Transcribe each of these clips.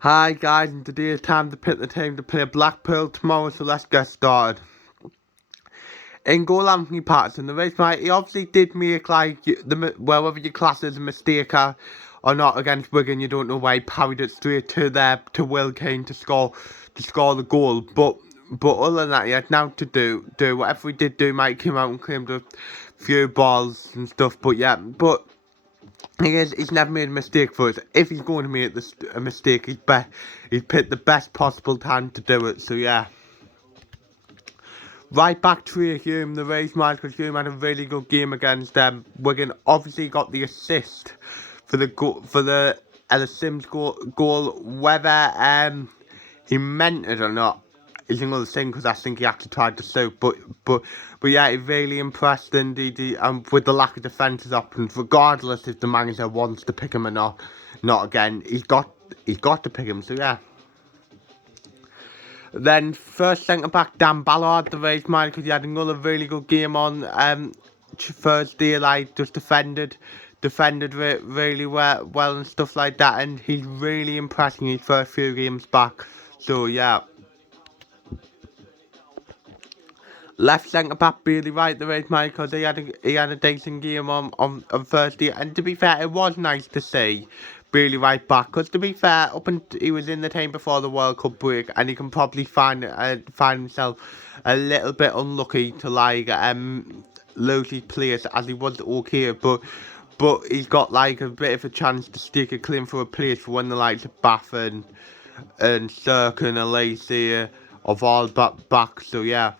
Hi guys, and today is time to pick the team to play Blackpool tomorrow, so let's get started. In goal, Anthony Patterson. The race, mate, he obviously did make whether your class is a mistake or not against Wigan, you don't know why he parried it straight to Will Kane to score the goal. But other than that, he had now to do whatever he did do. Mike came out and claimed a few balls and stuff, but. He's never made a mistake for us. If he's going to make a mistake, he's picked the best possible time to do it. So yeah. Right back to Hume, the race man, because Hume had a really good game against Wigan. Obviously got the assist for the Ellis Sims goal. Whether he meant it or not is another thing, because I think he actually tried to shoot. But yeah, he really impressed, and with the lack of defensive options, regardless if the manager wants to pick him or not again, he's got to pick him. So yeah. Then first centre back Dan Ballard, the race man, because he had another really good game on Thursday. Like just defended really well and stuff like that, and he's really impressing his first few games back. So yeah. Left centre back Bailey Wright, the race man, because he had a decent game on Thursday, and to be fair, it was nice to see Bailey Wright back. Because to be fair, he was in the team before the World Cup break, and he can probably find himself a little bit unlucky to lose his place, as he was okay, but he's got like a bit of a chance to stick a claim for a place for when the likes of Bath and Cirque and Alacia of all back. So yeah.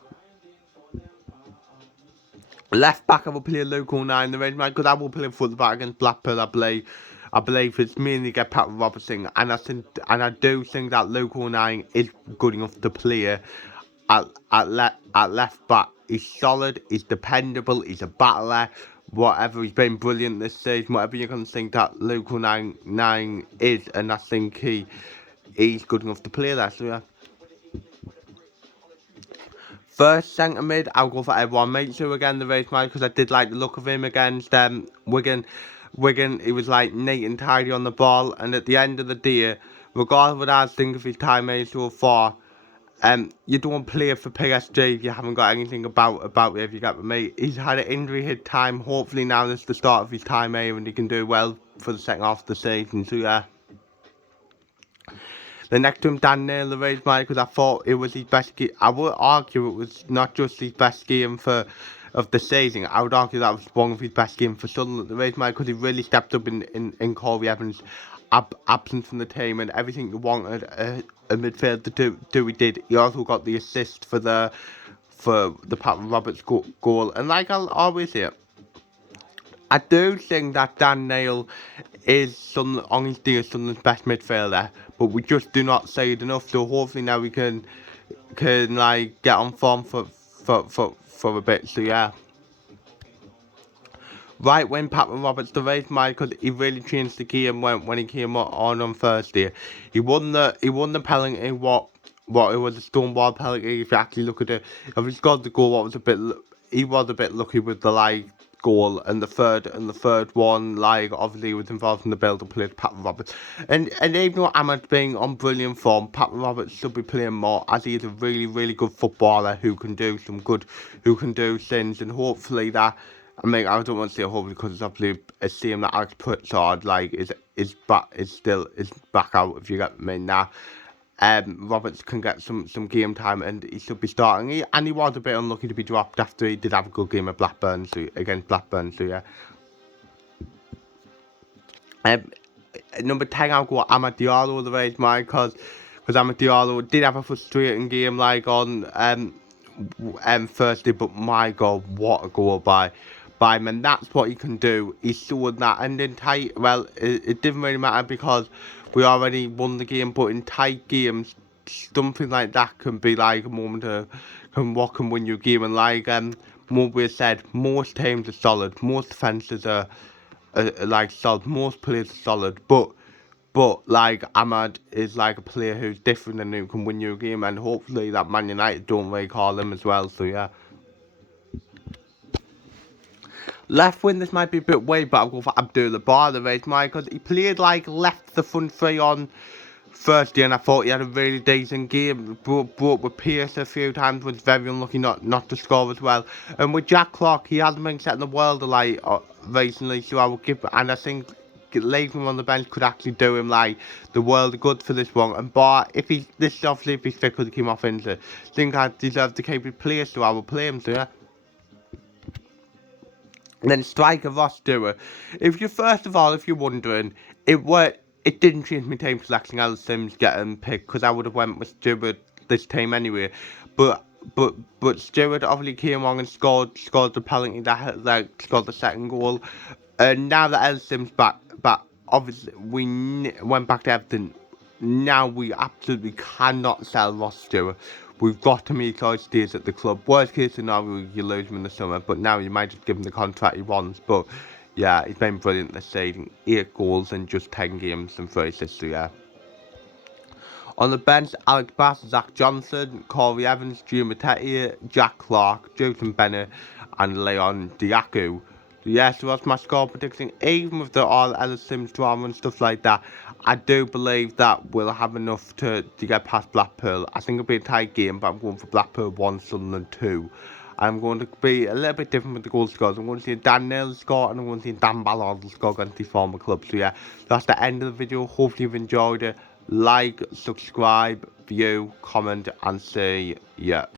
Left back, I will play local 9. The red man, because I will play full back against Blackpool. I believe it's mainly get Pat Robertson, and I do think that local 9 is good enough to play at left back. He's solid, he's dependable, he's a battler. Whatever, he's been brilliant this season. Whatever you can think that local 9 is, and I think he's good enough to play that. So yeah. First centre mid, I'll go for everyone. Make sure again the race man, because I did like the look of him against Wigan. He was like neat and tidy on the ball, and at the end of the day, regardless of what I think of his time age so far, you don't play for PSG if you haven't got anything about it, if you get with me. He's had an injury hit time. Hopefully now this is the start of his time here, and he can do well for the second half of the season. So yeah. The next to him, Dan Nail, the race man, because I thought it was his best game. I would argue it was not just his best game of the season. I would argue that was one of his best games for Sunderland, the race man, because he really stepped up in Corey Evans' absence from the team, and everything you wanted a midfield to do he did. He also got the assist for the Pat Roberts goal, and like I'll always say, I do think that Dan Nail is on his day Sunderland's best midfielder, but we just do not say it enough. So hopefully now we can like get on form for a bit. So yeah. Right when Pat Roberts the race because he really changed the game when he came on Thursday. He won the penalty. What it was a stonewall penalty. If you actually look at it, if he scored the goal, he was a bit lucky with the goal, and the third one, obviously was involved in the build up play to Pat Roberts. And even though Ahmed's being on brilliant form, Pat Roberts should be playing more, as he is a really good footballer who can do things, and hopefully that. I mean, I don't want to say hopefully, because it's obviously a team that Alex Pritchard is back out, if you get me now. Roberts can get some game time, and he should be starting. He was a bit unlucky to be dropped after he did have a good game at against Blackburn. So yeah. Number 10, I'll go Amad Diallo the race, mine, because Amad Diallo did have a frustrating game on Thursday, but my God, what a goal by him, and that's what he can do. He showed that, and in tight, well, it didn't really matter because we already won the game, but in tight games, something like that can be like a moment what can win your game. And Mowbray said, most teams are solid, most defences are solid, most players are solid, but Ahmad is like a player who's different and who can win you a game, and hopefully that Man United don't recall him as well. So yeah. Left wing, this might be a bit weird, but I'll go for Abdullah Bar, the race, because he played left the front three Thursday, and I thought he had a really decent game. Brought with Pierce a few times, was very unlucky not to score as well. And with Jack Clark, he hasn't been setting the world alight recently, so I would give, and I think leaving him on the bench could actually do him like the world of good for this one. And but if this is obviously if he's fit because he came off injured, I think I deserve to keep his place, so I will play him, so yeah. And then striker Ross Stewart. If you're wondering, it didn't change my team selection. Alice Sims getting picked because I would have went with Stewart this time anyway. But but Stewart obviously came on and scored the penalty that scored the second goal. And now that Alice Sims back, obviously we went back to Everton. Now we absolutely cannot sell Ross Stewart. We've got to make sure he stays at the club. Worst case scenario, you lose him in the summer, but now you might just give him the contract he wants. But yeah, he's been brilliant this season. 8 goals in just 10 games and 3 assists, so yeah. On the bench, Alex Bass, Zach Johnson, Corey Evans, Drew Matete, Jack Clark, Jason Bennett, and Leon Diaku. Yes, so that's my score prediction. Even with the all Ellis Sims drama and stuff like that, I do believe that we'll have enough to get past Blackpool. I think it'll be a tight game, but I'm going for Blackpool 1, Sunderland 2. I'm going to be a little bit different with the goal scores. I'm going to see Dan Neil score, and I'm going to see Dan Ballard score against his former club. So yeah, that's the end of the video. Hopefully you've enjoyed it. Like, subscribe, view, comment, and say yeah.